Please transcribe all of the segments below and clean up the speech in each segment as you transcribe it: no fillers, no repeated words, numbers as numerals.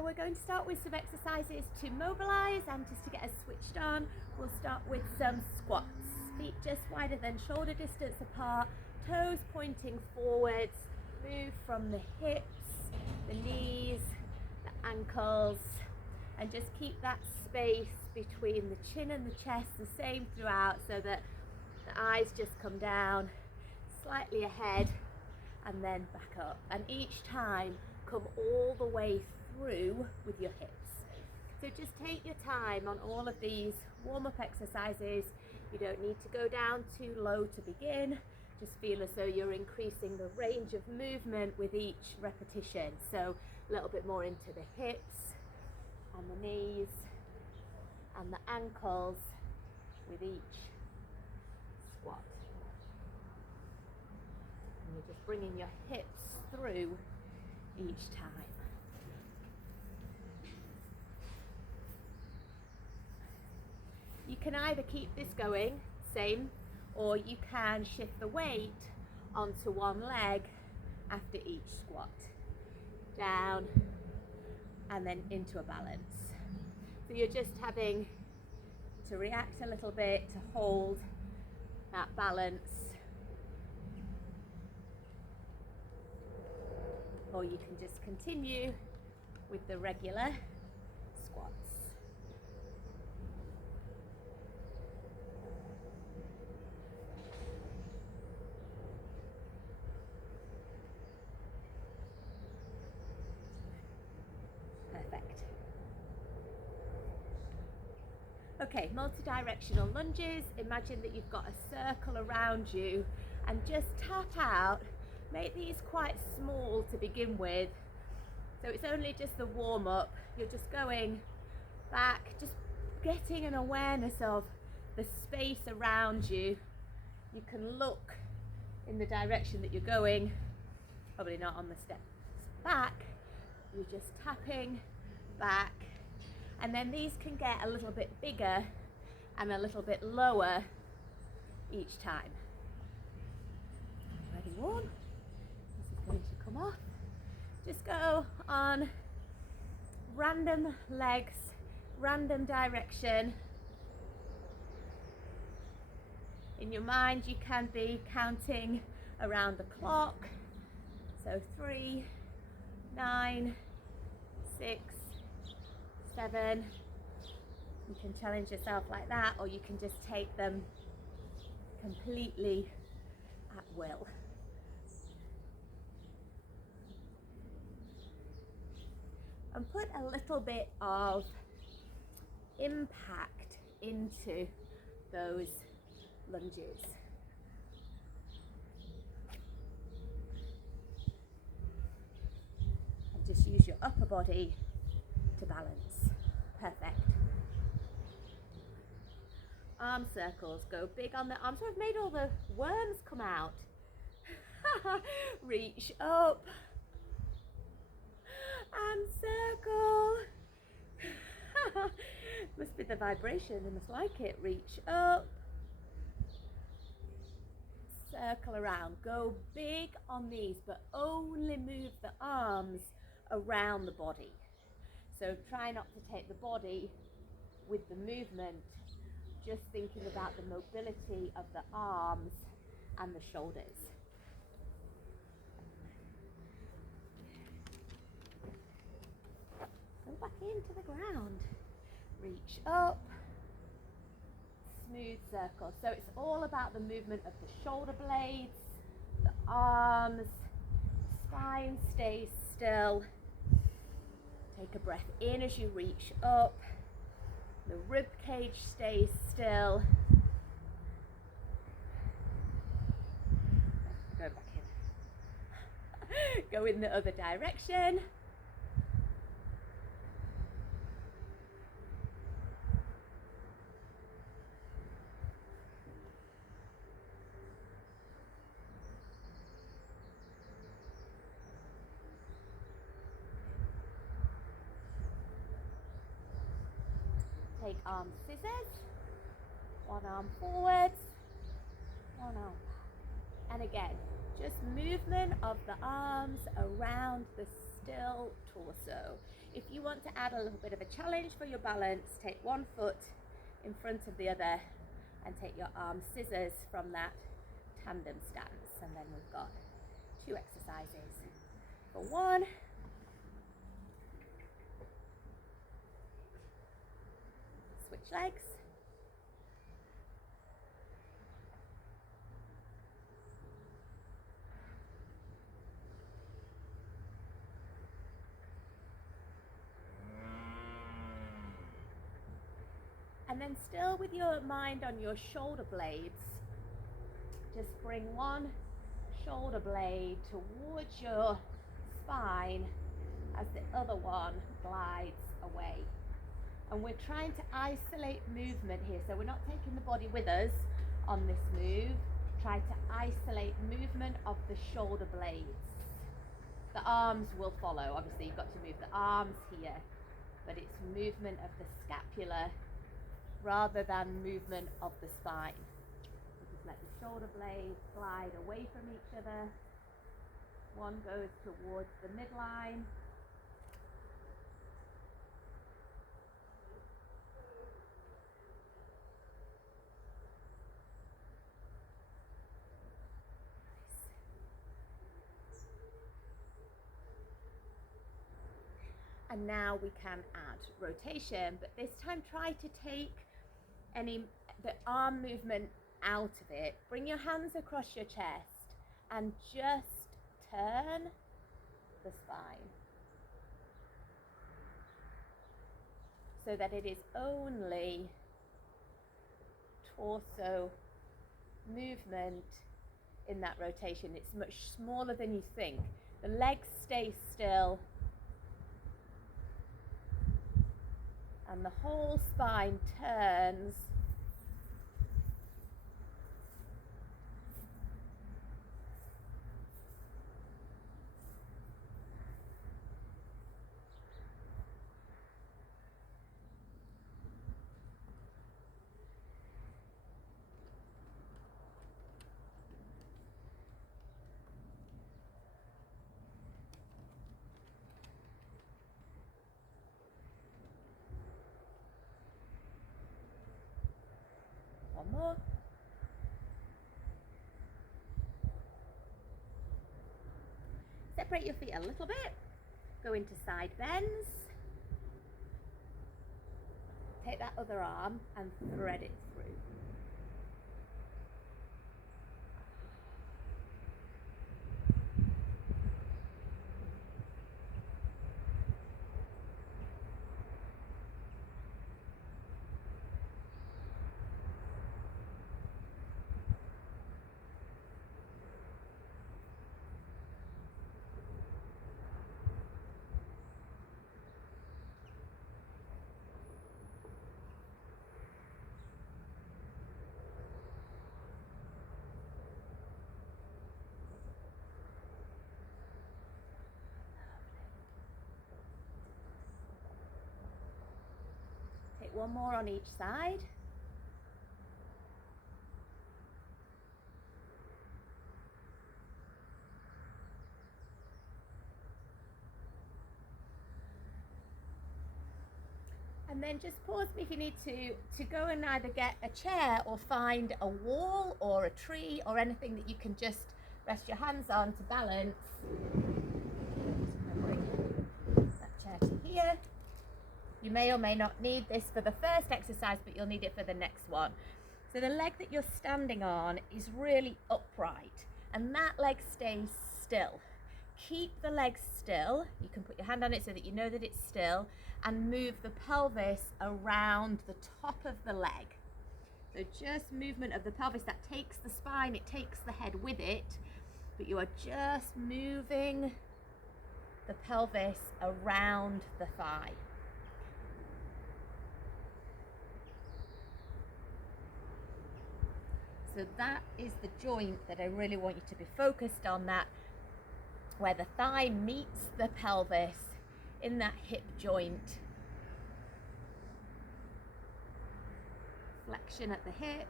So we're going to start with some exercises to mobilize, and just to get us switched on, we'll start with some squats. Feet just wider than shoulder distance apart, toes pointing forwards, move from the hips, the knees, the ankles, and just keep that space between the chin and the chest the same throughout, so that the eyes just come down slightly ahead and then back up, and each time come all the way through with your hips. So just take your time on all of these warm-up exercises. You don't need to go down too low to begin. Just feel as though you're increasing the range of movement with each repetition. So a little bit more into the hips and the knees and the ankles with each squat. And you're just bringing your hips through each time. You can either keep this going, same, or you can shift the weight onto one leg after each squat. Down and then into a balance. So you're just having to react a little bit to hold that balance. Or you can just continue with the regular squats. Perfect. Okay, multi-directional lunges. Imagine that you've got a circle around you and just tap out. Make these quite small to begin with. So it's only just the warm-up. You're just going back, just getting an awareness of the space around you. You can look in the direction that you're going, probably not on the steps back. You're just tapping back. And then these can get a little bit bigger and a little bit lower each time. Ready, one? Going to come off. Just go on random legs, random direction. In your mind you can be counting around the clock. So 3, 9, 6, 7. You can challenge yourself like that, or you can just take them completely at will. And put a little bit of impact into those lunges. And just use your upper body to balance. Perfect. Arm circles. Go big on the arms. So I've made all the worms come out. Reach up. And circle. Must be the vibration, I must like it. Reach up, circle around. Go big on these, but only move the arms around the body. So try not to take the body with the movement, just thinking about the mobility of the arms and the shoulders. Back into the ground. Reach up. Smooth circle. So it's all about the movement of the shoulder blades, the arms, spine stays still. Take a breath in as you reach up. The rib cage stays still. Go back in. Go in the other direction. Take arm scissors, one arm forwards, one arm back. And again, just movement of the arms around the still torso. If you want to add a little bit of a challenge for your balance, take one foot in front of the other and take your arm scissors from that tandem stance. And then we've got 2 exercises for 1. Switch legs. And then still with your mind on your shoulder blades, just bring one shoulder blade towards your spine as the other one glides away. And we're trying to isolate movement here, so we're not taking the body with us on this move. Try to isolate movement of the shoulder blades. The arms will follow. Obviously you've got to move the arms here, but it's movement of the scapula rather than movement of the spine. Just let the shoulder blades glide away from each other. One goes towards the midline. And now we can add rotation, but this time try to take the arm movement out of it. Bring your hands across your chest and just turn the spine so that it is only torso movement in that rotation. It's much smaller than you think. The legs stay still and the whole spine turns. One more. Separate your feet a little bit. Go into side bends. Take that other arm and thread it through. Take one more on each side. And then just pause me if you need to go and either get a chair or find a wall or a tree or anything that you can just rest your hands on to balance. Bring that chair to here. You may or may not need this for the first exercise, but you'll need it for the next one. So the leg that you're standing on is really upright and that leg stays still. Keep the leg still. You can put your hand on it so that you know that it's still and move the pelvis around the top of the leg. So just movement of the pelvis that takes the spine, it takes the head with it, but you are just moving the pelvis around the thigh. So that is the joint that I really want you to be focused on, that where the thigh meets the pelvis in that hip joint. Flexion at the hip,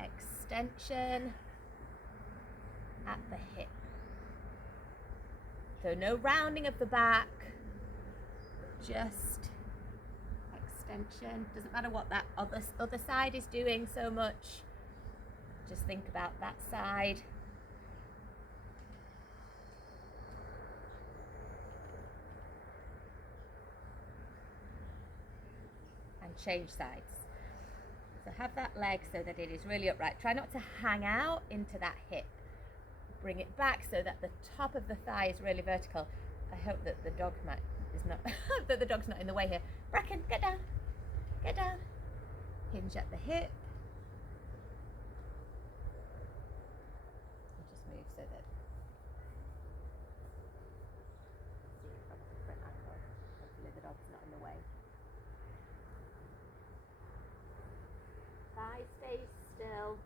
extension at the hip. So no rounding of the back, just extension. Doesn't matter what that other side is doing so much. Just think about that side. And change sides. So have that leg so that it is really upright. Try not to hang out into that hip. Bring it back so that the top of the thigh is really vertical. I hope that the dog is not that the dog's not in the way here. Bracken, get down. Get down. Hinge at the hip. And just move so that from the front ankle. Hopefully the dog's not in the way. Thigh stays still.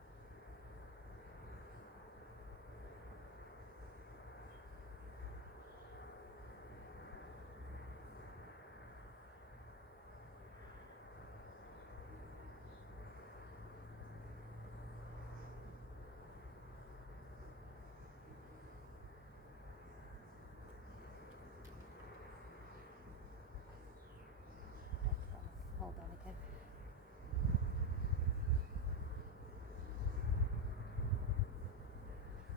Hold on again.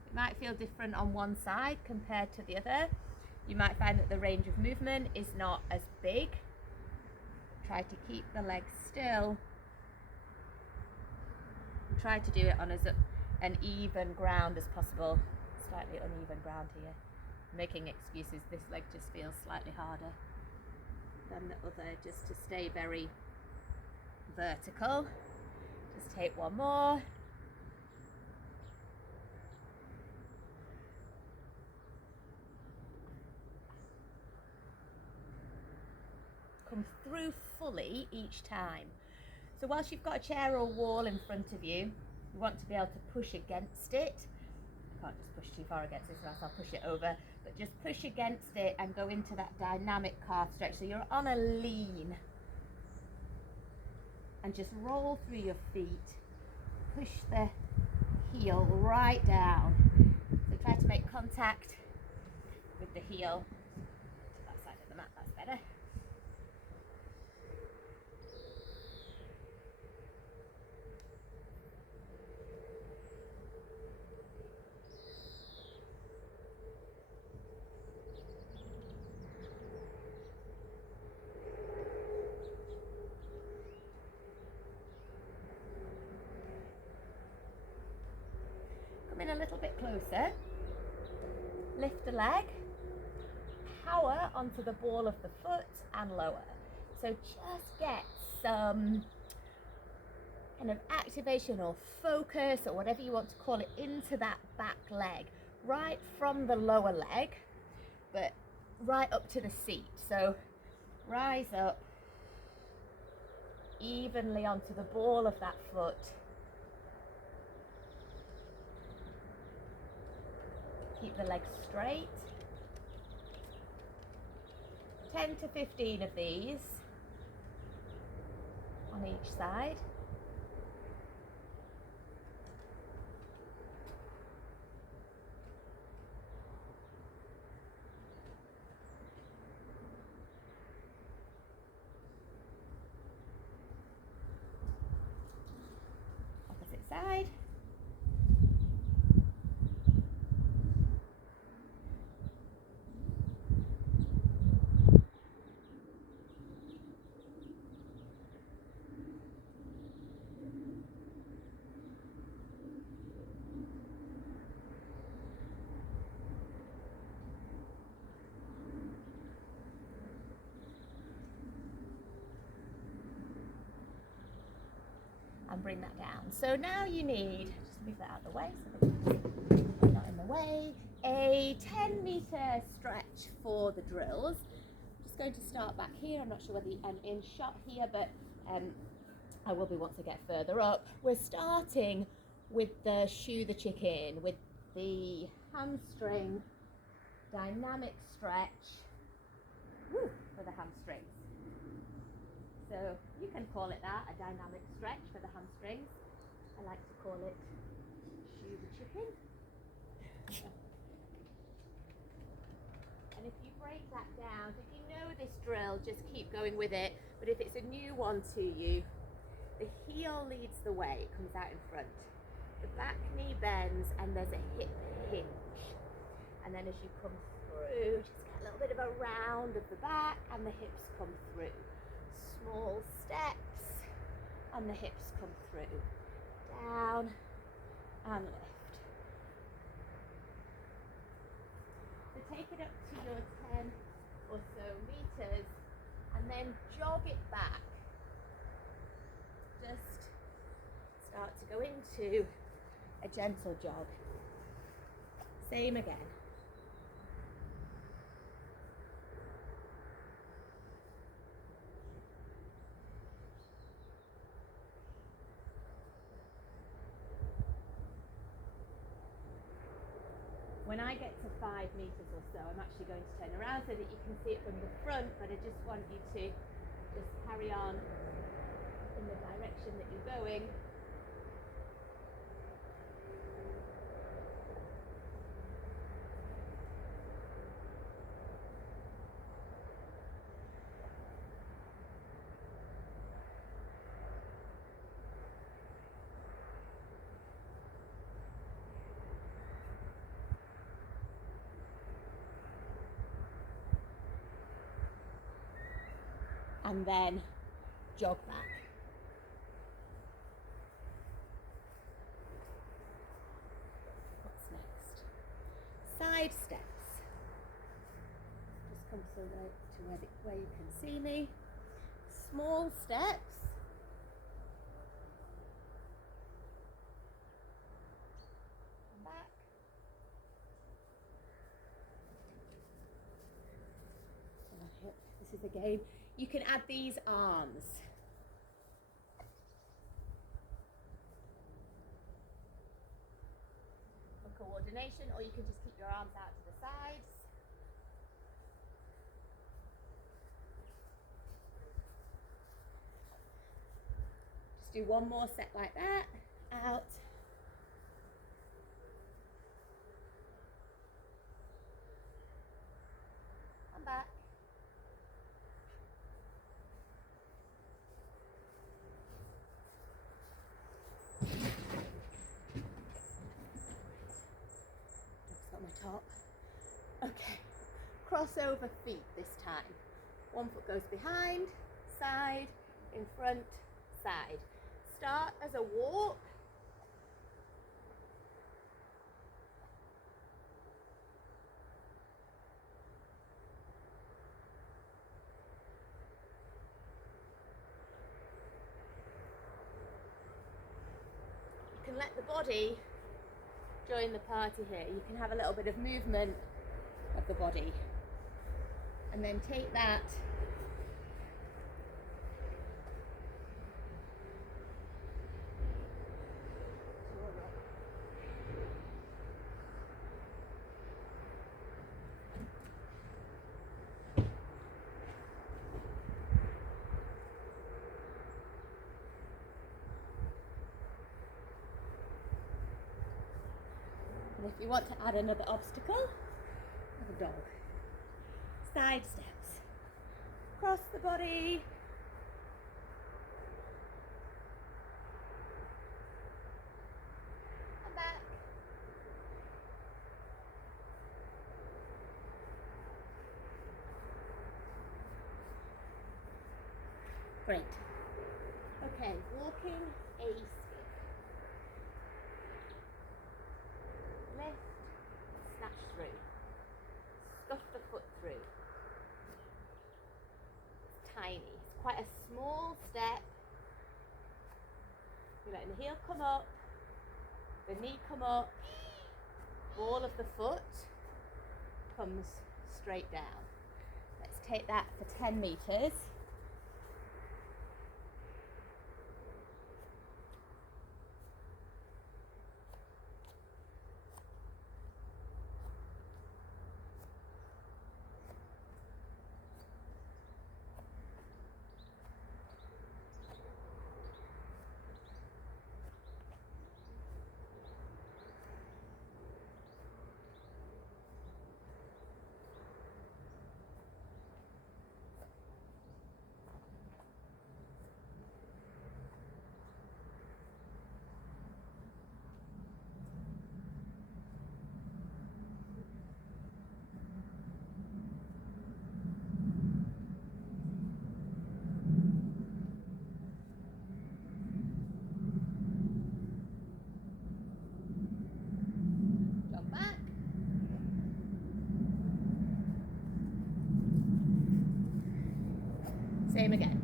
It might feel different on one side compared to the other. You might find that the range of movement is not as big. Try to keep the legs still. And try to do it on as an even ground as possible. Slightly uneven ground here. Making excuses, this leg just feels slightly harder than the other, just to stay very vertical. Just take one more. Come through fully each time. So whilst you've got a chair or wall in front of you, you want to be able to push against it. I can't just push too far against it, so I'll push it over, but just push against it and go into that dynamic calf stretch. So you're on a lean and just roll through your feet. Push the heel right down. So try to make contact with the heel to that side of the mat, that's better. In a little bit closer, lift the leg, power onto the ball of the foot and lower. So just get some kind of activation or focus or whatever you want to call it into that back leg, right from the lower leg, but right up to the seat. So rise up evenly onto the ball of that foot. Keep the legs straight. 10 to 15 of these on each side. Opposite side. And bring that down. So now you need, just move that out of the way so that it's not in the way, a 10-meter stretch for the drills. I'm just going to start back here. I'm not sure whether I'm in shot here, but I will be once I get further up. We're starting with the shoe the chicken, with the hamstring dynamic stretch for the hamstrings. So you can call it that, a dynamic stretch for the hamstrings. I like to call it shoe the chicken. that down. If you know this drill, just keep going with it. But if it's a new one to you, the heel leads the way, it comes out in front. The back knee bends and there's a hip hinge. And then as you come through, just get a little bit of a round of the back and the hips come through. Small steps and the hips come through. Down and lift. So take it up to your 10 or so meters and then jog it back. Just start to go into a gentle jog. Same again. When I get to 5 meters or so, I'm actually going to turn around so that you can see it from the front, but I just want you to just carry on in the direction that you're going. And then jog back. What's next? Side steps. Just come so to where you can see me. Small steps. Back. This is again. You can add these arms. For coordination, or you can just keep your arms out to the sides. Just do one more set like that. Out. And back. Top. Okay, crossover feet this time. One foot goes behind, side, in front, side. Start as a walk. You can let the body join the party here. You can have a little bit of movement of the body and then take that and if you want to add another obstacle, have a dog. Side steps. Cross the body. And back. Great. Okay, walking a skip. Lift, snatch through. Scuff the foot through. It's tiny. It's quite a small step. You're letting the heel come up, the knee come up, ball of the foot comes straight down. Let's take that for 10 meters. Same again.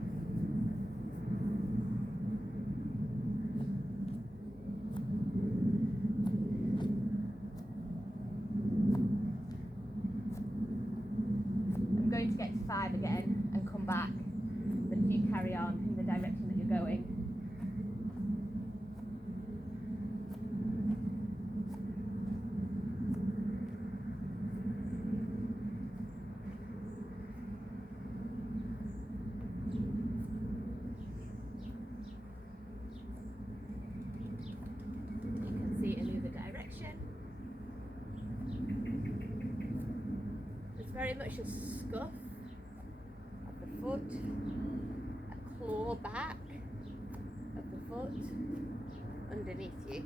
I'm going to get to 5 again and come back, but if you carry on in the direction that you're going. Very much a scuff of the foot, a claw back of the foot underneath you.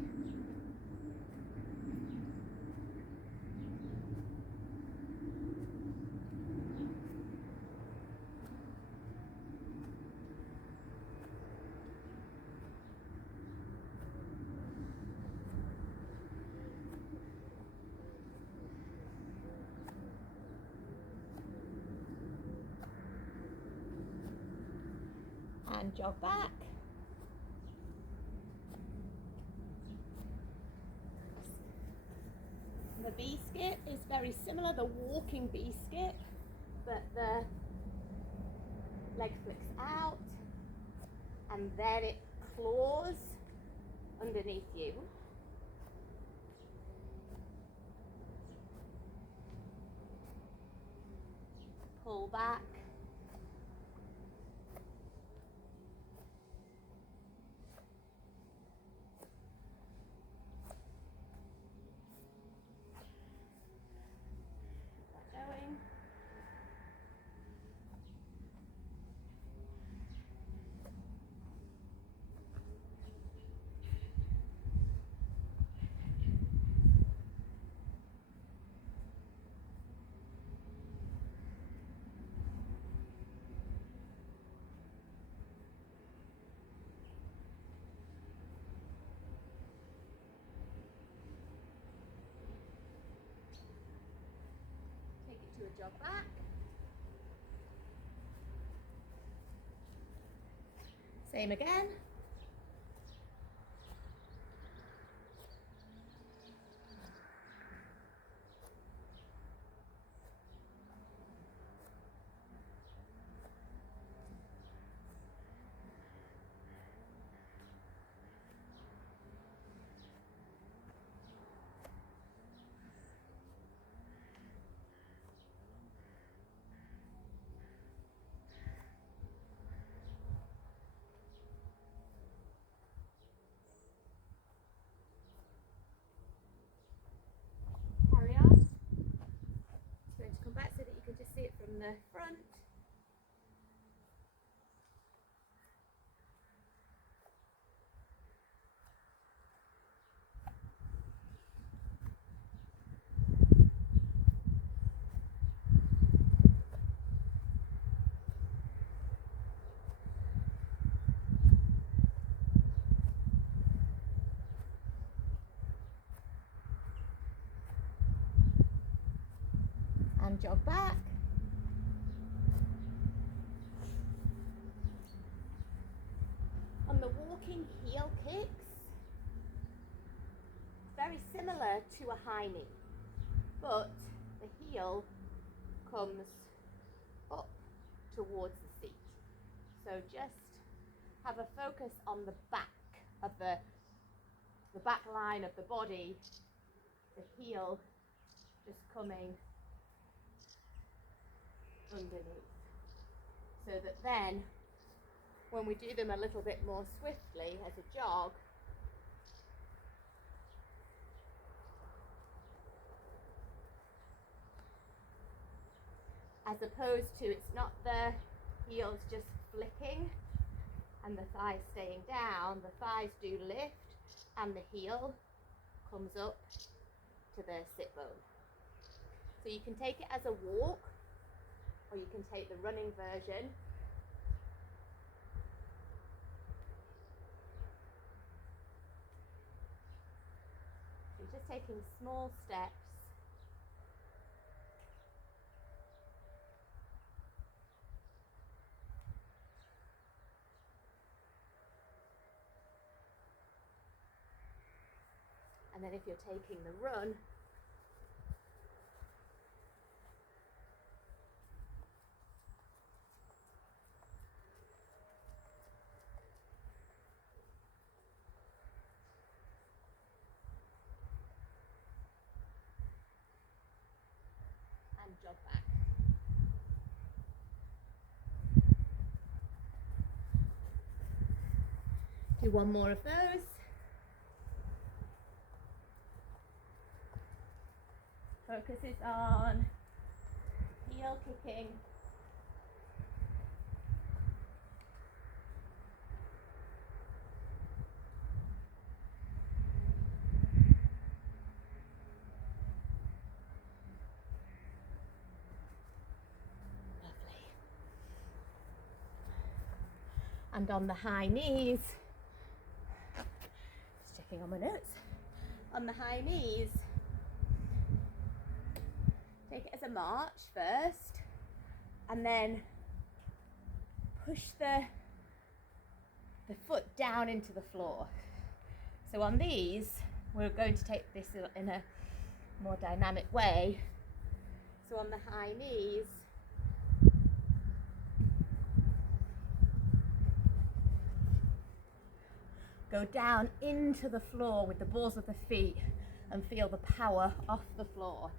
And jog back. The B skip is very similar, the walking B skip, but the leg flicks out and then it claws underneath you. Pull back. To a jog back. Same again. See it from the front. And jog back. On the walking heel kicks, very similar to a high knee, but the heel comes up towards the seat. So just have a focus on the back of the back line of the body, the heel just coming underneath, so that then when we do them a little bit more swiftly as a jog, as opposed to, it's not the heels just flicking and the thighs staying down, the thighs do lift and the heel comes up to the sit bone. So you can take it as a walk, or you can take the running version. So you're just taking small steps. And then if you're taking the run, and jog back. Do one more of those. Focus is on heel kicking. Lovely. And on the high knees, just checking on my notes, on the high knees, take it as a march first, and then push the foot down into the floor. So on these, we're going to take this in a more dynamic way. So on the high knees, go down into the floor with the balls of the feet and feel the power off the floor.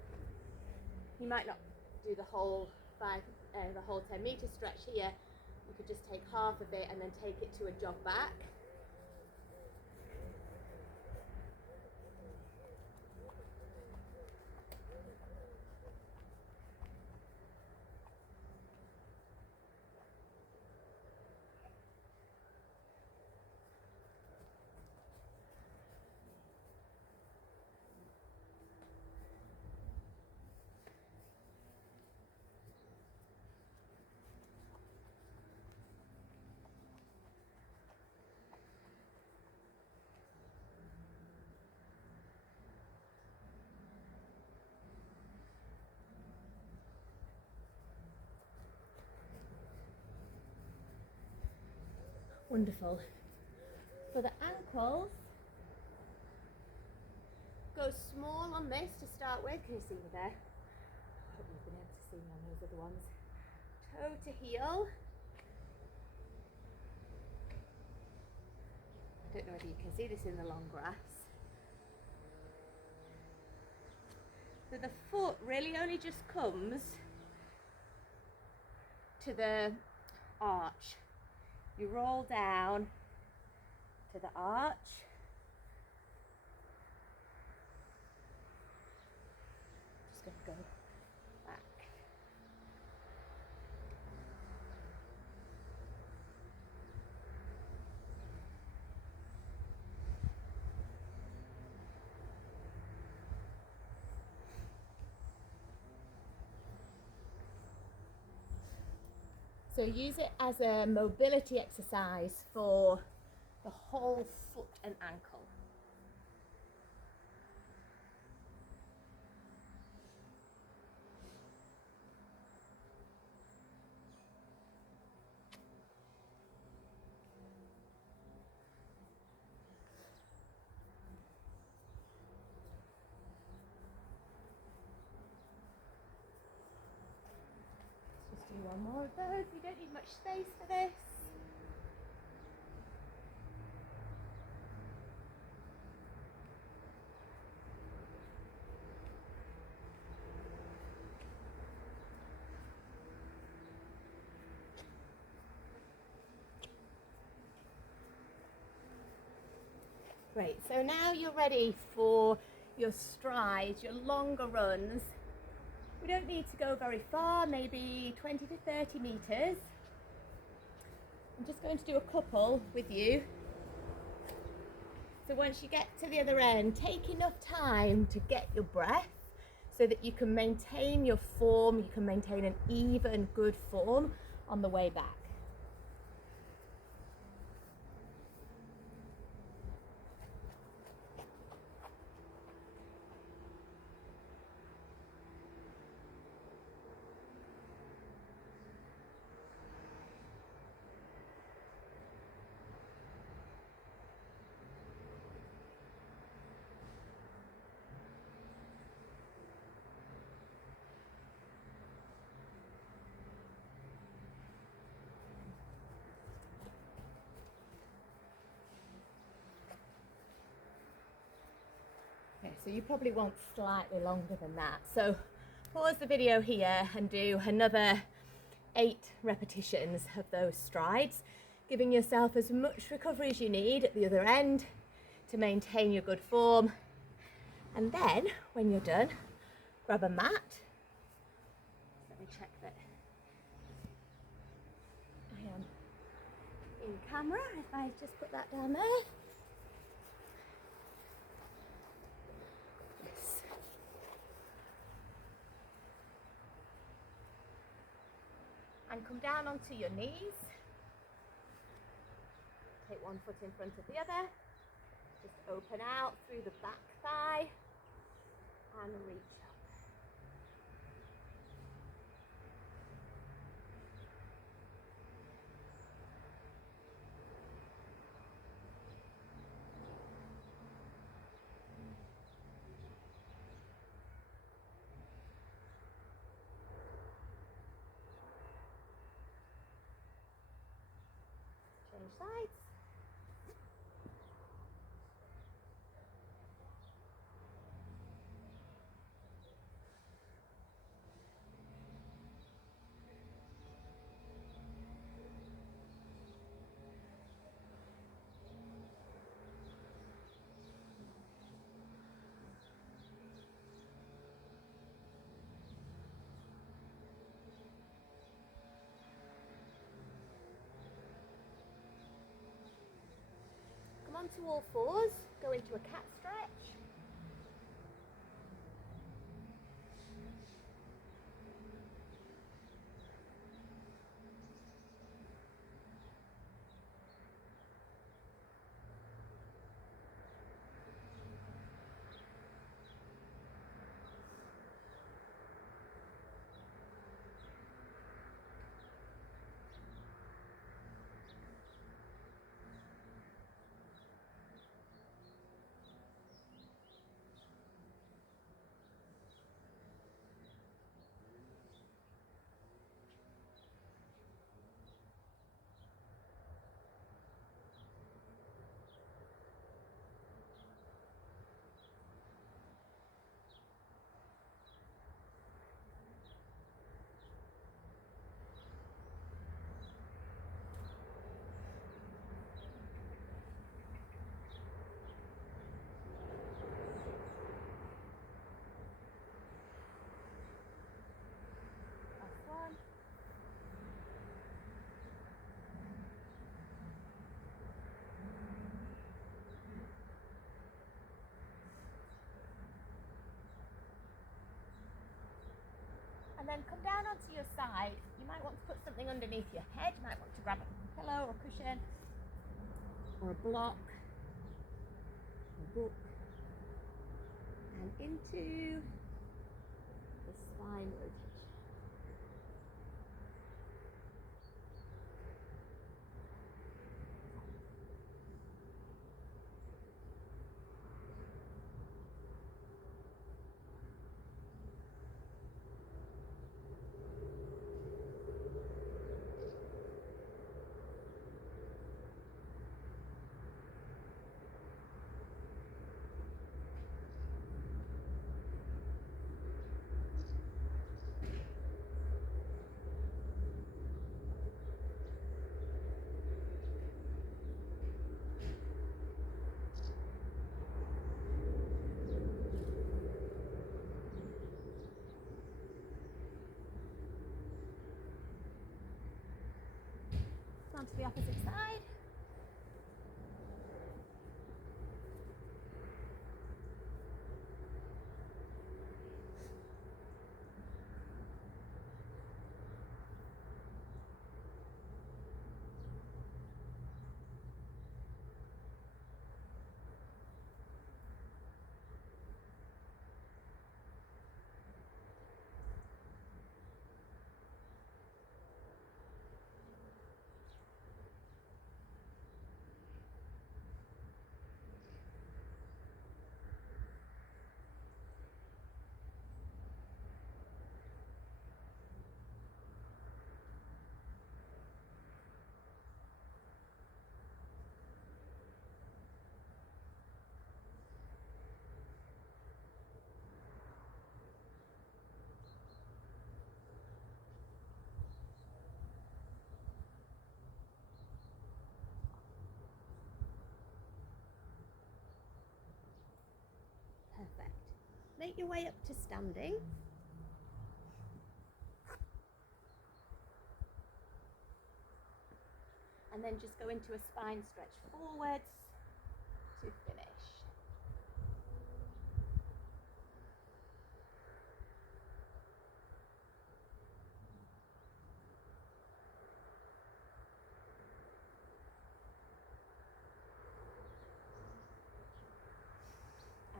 You might not do the whole 10 meter stretch here. You could just take half of it and then take it to a jog back. Wonderful. For the ankles, go small on this to start with. Can you see me there? I hope you've been able to see me on those other ones. Toe to heel. I don't know whether you can see this in the long grass. So the foot really only just comes to the arch. You roll down to the arch. Just going to go back. So use it as a mobility exercise for the whole foot and ankle. Let's just do one more of those. You don't need much space for this. Great, so now you're ready for your strides, your longer runs. We don't need to go very far, maybe 20 to 30 meters. I'm just going to do a couple with you. So once you get to the other end, take enough time to get your breath so that you can maintain your form, you can maintain an even, good form on the way back. So you probably want slightly longer than that. So pause the video here and do another 8 repetitions of those strides, giving yourself as much recovery as you need at the other end to maintain your good form. And then when you're done, grab a mat. Let me check that I am in camera. If I just put that down there. Yes. And come down onto your knees. Take one foot in front of the other. Just open out through the back thigh and reach up. Change sides. Come onto all fours, go into a cat stretch. Last one. And then come down onto your side. You might want to put something underneath your head. You might want to grab a pillow or a cushion or a block, a book, and into the spine rotation. On to the opposite side. Perfect. Make your way up to standing. And then just go into a spine stretch forwards to finish.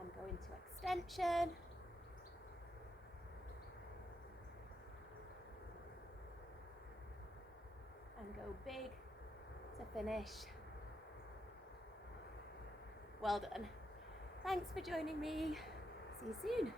And go into extension. And go big to finish. Well done. Thanks for joining me. See you soon.